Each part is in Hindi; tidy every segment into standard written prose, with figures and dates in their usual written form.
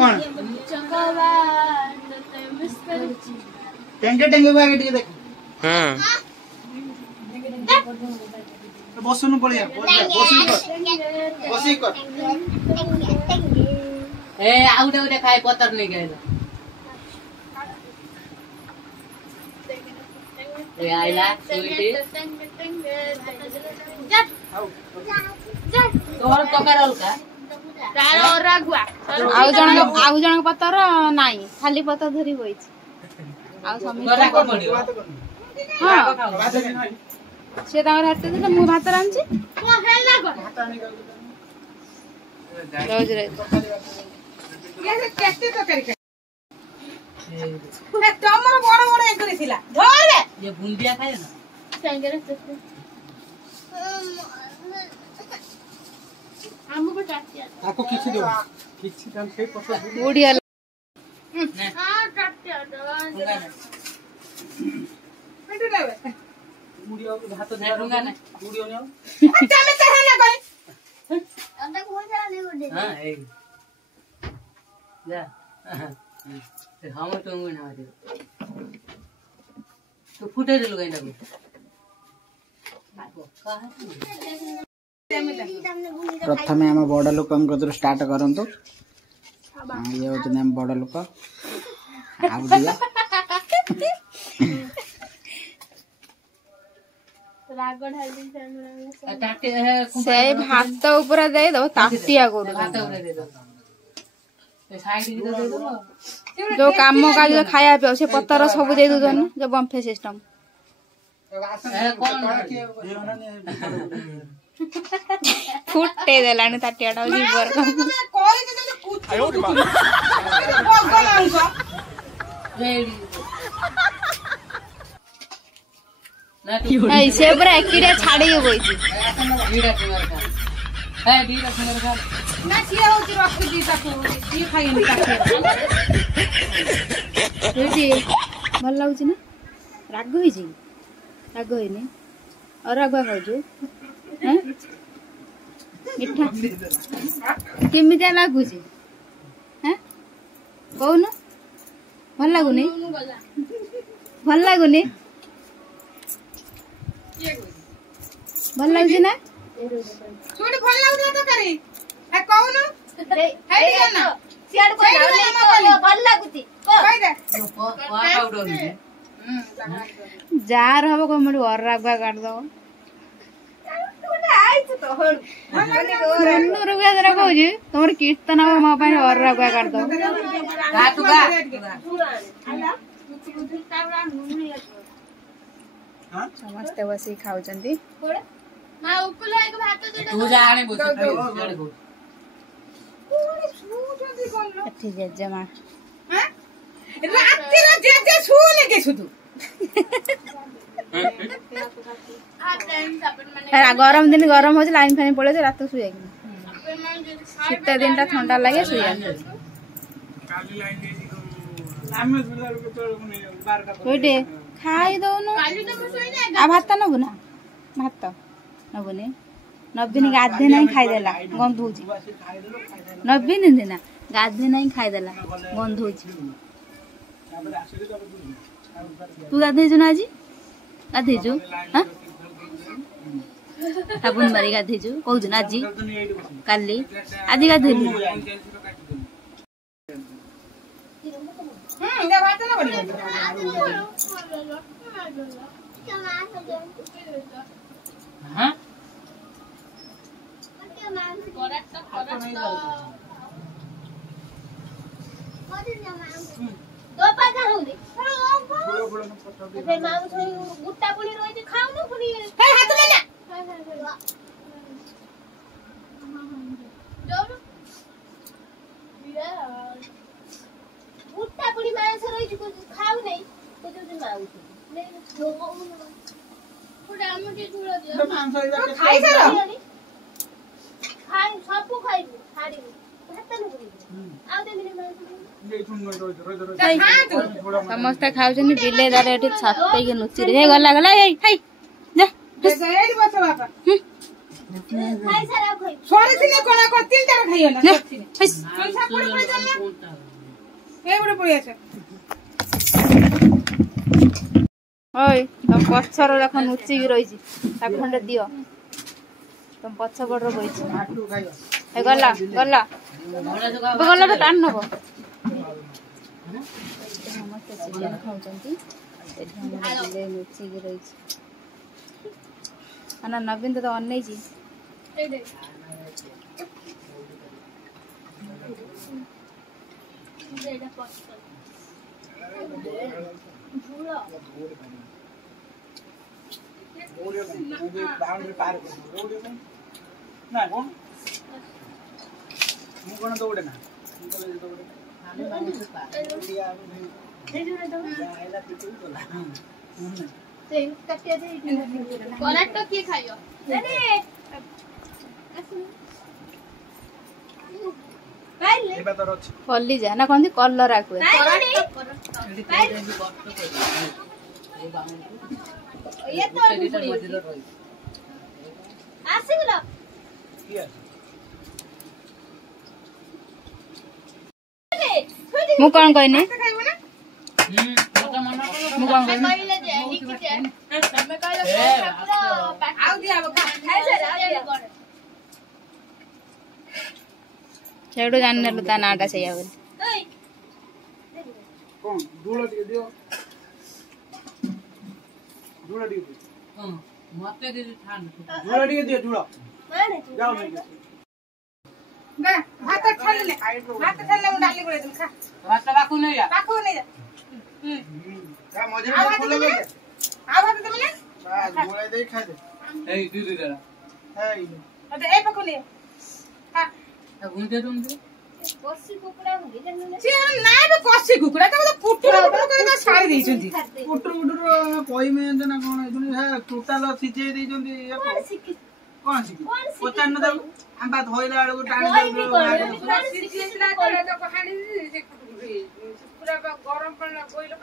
कौन टेंगे टेंगे आगे टिके देख हां बसनु पड़िया बसी कर ए आउटे उटे खाए पत्तर नहीं गएला ए आइला सुईटी जा तोर टकर का तार रागुआ आउ जण पत्तर नाही खाली पत्तर धरी होई आ समी को पडियो हां से तार हटते त मु भात रांची को हेला को भात आनी रोज रे ये केते तो करी ए तमर बड़ बड़ एक करिसिला धरे ये बुंदिया खाए ना संगरे हमु को टाटिया आपको किछि दो किछि दान से पसो उड़िया हां टाटिया दो पेट लेवे मुड़िया भात नहीं दूंगा ना मुड़िया ने अच्छा मैं कहे ना कोई अंदर को जा ले उड़े हां ए जा हम तो ना दे तो फुटे दे लगे ना प्रथमे हम बड़ लोक स्टार्ट करंतु ये होते हम बड़ लोक आउ दिया राग ढाली टाटे से भात ऊपर दे दो ताटिया कोड भात उड़े दे दो ए साइड की तो दे दो जो काम का जो खाया पे से पत्तर सब दे दो ना जो बम्फे सिस्टम फुटे देलानी ताटियाटा जीवर से पूरा एकिडिया छाड़ी बोइछि डीडा फिंगर खा ए डीडा फिंगर खा ना सिया होती रखी दी ताको सी खाइनी ताके बेबी भल लागुछि ना राग होइछि राग होइनी और रागवा खाउछु हैं मिठा केमितिया लागुछि हैं कहू ना भल लागुनी भल लागुनी भल लागुछि ना छोड़ भल लागु तो करी ए कहू ना हेडी ना सियाड को भल लागुछि कह दे वाट आउट होनी जार हबो कोमडी और रागवा काट दो तुम कीर्तन मो और रागवा काट दो समस्ते बसी खाऊ जेजेमा गरम दिन गरम हो लाइन फाइन पड़े रात शुए शीत दिन टा ठंडा लगे शुए खाई दौन भात नबु ना भात नबुनि नबीन गाधे ना खाईदेला गंध हो नबीन ना गाधे ना खाईदेला गंध हो तू गाधेचु ना आज गाधेचु हाँ साबुन मारी गाधेचु कहु ना आज काली आज गाधेलु समस्त खाऊ बिले दारे छात नुची गला गला ସରି ଥିଲେ କଣ କର ତିନିଟା ଖାଇଗଲା ପଇସା ପଡି ପଡି ଚାଲ ଏ ଗୋଟେ ପଡି ଆସ ଓଇ ତମ ପଛର ଦେଖ ନୁଚିକି ରହିଛି ତାକୁ ଖଣ୍ଡେ ଦିଅ ତମ ପଛ ପଟର ବଇଛି ଏ ଗଲା ଗଲା ଗଲା ତ ଟାଣି ନବ ସମସ୍ତେ ଚିକେନ ଖାଉଛନ୍ତି ଏଠି ଆମର ବିଲେଇ ନୁଚିକି ରହିଛି ନା ନବୀନ ତ ଅନେଇଛି ଦୌड़े ना କଲିଜା ନା କହନ୍ତି କଲରା କୁଏ ମୁଁ କଣ କହିନି ମୁଁ କଣ କହିନି ସେଇଠୁ ଜାଣିନେଲୁ ତା ନାଁଟା ସେଇଆ ବୋଲି ଭାତ ଛାଡ଼ିଲେ ମୁଁ ଡାଲି ଗୋଳେଇ ଦେବି ଖା ଭାତ ପାଖକୁ ନେଇ ଯା ଆଉ ଭାତ ଦେବି ନା ଏଇ ଦିଦି ଦେଲା ଏ ପାଖକୁ ନିଅ ଗୁଣ୍ଡେ ଦଉନି କଷି କୁକୁଡ଼ା ତାକୁ ଛାଡ଼ି ଦେଇଛନ୍ତି କହିମେ ନା କଣ ଟୋଟାଲ ସିଝେଇ ଦେଇଛନ୍ତି କଣ ଶିଖି ପଚାରିନ ତାକୁ ଆମେ ବା ଧଇଲା ବେଳକୁ ଟାଣି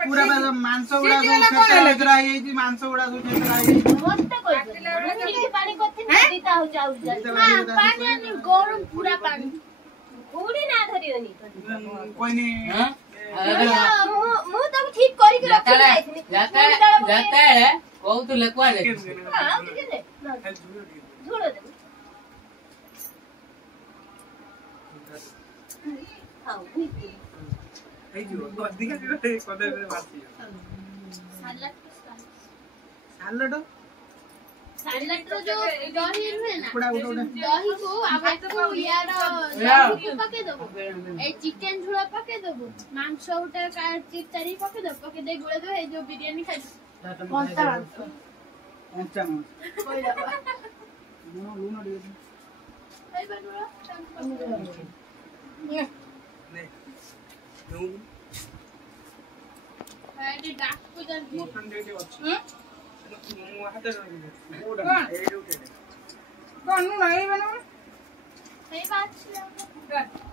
ପୁରା ମାଂସ ଗୁଡା ହେଇଯାଇଛି ମାଂସ ଗୁଡା ସବୁ କହୁଥିଲେ କୁଆଡେ चिकेन झोल पकेदबु मांस गोटे चारि पकेदब पकेदे गोळे दो जो बिरयानी खाइ कौन नहीं बना सही बात